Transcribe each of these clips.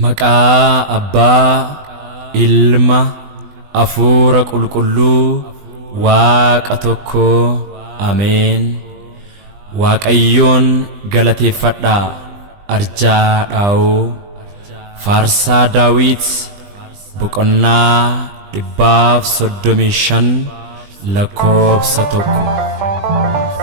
Maqaa Abbaa, Ilma, Hafuura Qulqulluu, Waaqa tokkoo. Ameen. Waaqayyoon galateeffadhaa. Arjaadhaa'uu. Faarsaa Daawit boqonnaa 135 lakkoofsa 1.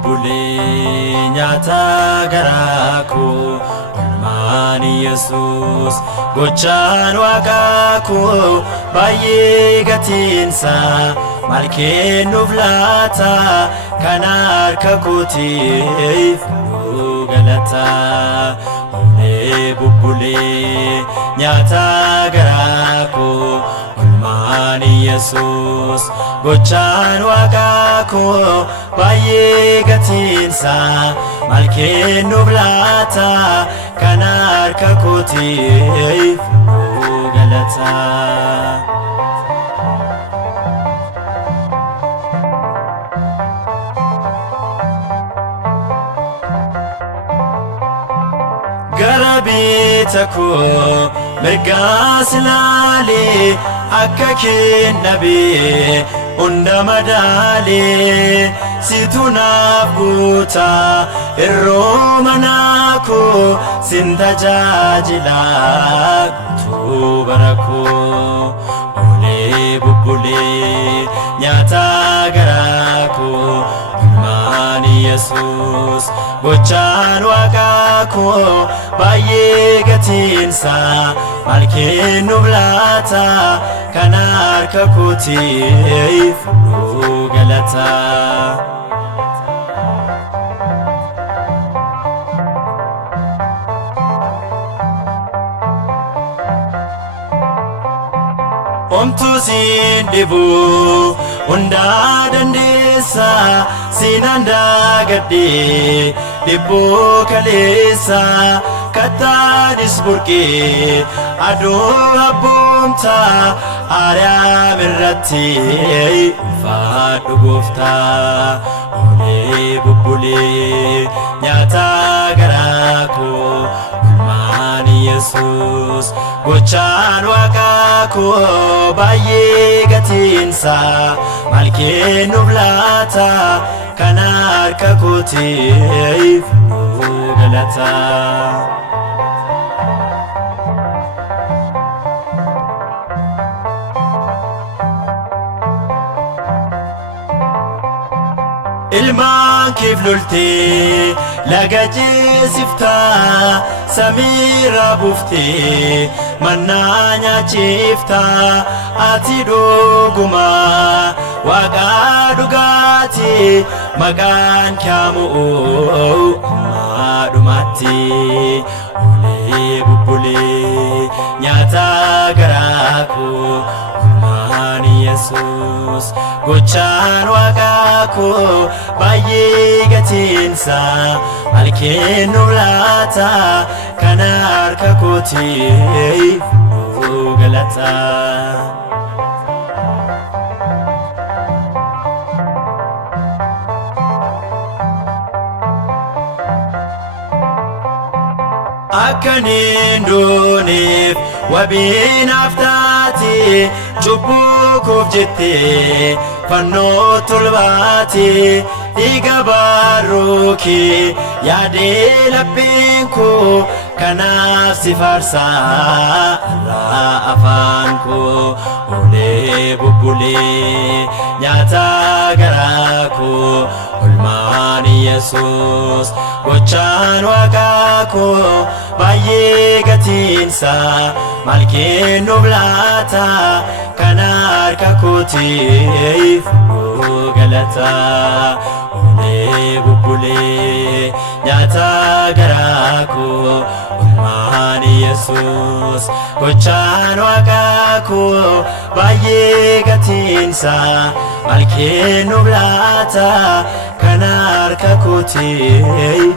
Bubbulee nyaata garaa koo olmaan Yesuus gochaan Waaqaa koo baay'ee gatiinsa maal kennuuf laata kan harka kootiif nu galata. Olee bubbulee nyaata garaa koo olmaan Yesuus gochaan Waaqaa koo baay'ee gatiinsa maal kennuuf laata kan harka kootiif nu galata. Gara biita koo mirgaas ilaalee akka kennabee hunda madaalee situ naaf guuta irroo manaa koo sin tajaajila guutuu bara koo. Olee bubbulee nyaata garaa koo olmaan Yesuus gochaan Waaqaa koo baay'ee gatiinsa maal kennuuf laata kan harka kootiif nu galata. Omtuu siin dhibu hundaa dandeessa siinaan daagadhee dhibboo kaleessa kattaanis burqee aduu abboomta aariyaam irratti ulfaadhu gooftaa. Olee bubbulee nyaata garaa koo olmaan Yesuus gochaan Waaqaa koo baay'ee gatiinsa maal kennuuf laata kan harka kootiif nu galata. Ilmaan keef loltee laga ceesiftaa samiirra buuftee mannaa nyaachiftaa ati dhugumaa Waaqaa dhugaatii maqaan kaamu'uu ammaa dhumaatti. Olee bubbulee nyaata garaa koo olmaan Yesuus gochaan Waaqaa koo baay'ee gatiinsa maal kennuuf laata kan harka kootiif nu galata. Akkan hin dooneef wabii naaf taate cubbuu koof jettee fannoo tolbaate dhiiga baaroo kee yaadee lapheen koo kanaaf si faarsaa irraa afaan koo. Olee bubbulee nyaata garaa koo olmaan Yesuus gochaan waaqaa koo baay'ee gatiinsa maal kennuuf laata kan harka kootiif galata olee bubbulee nyaata garaa koo olmaan Yesuus gochaan waaqaa koo baay'ee gatiinsa maal kennuuf laata kan harka kootiif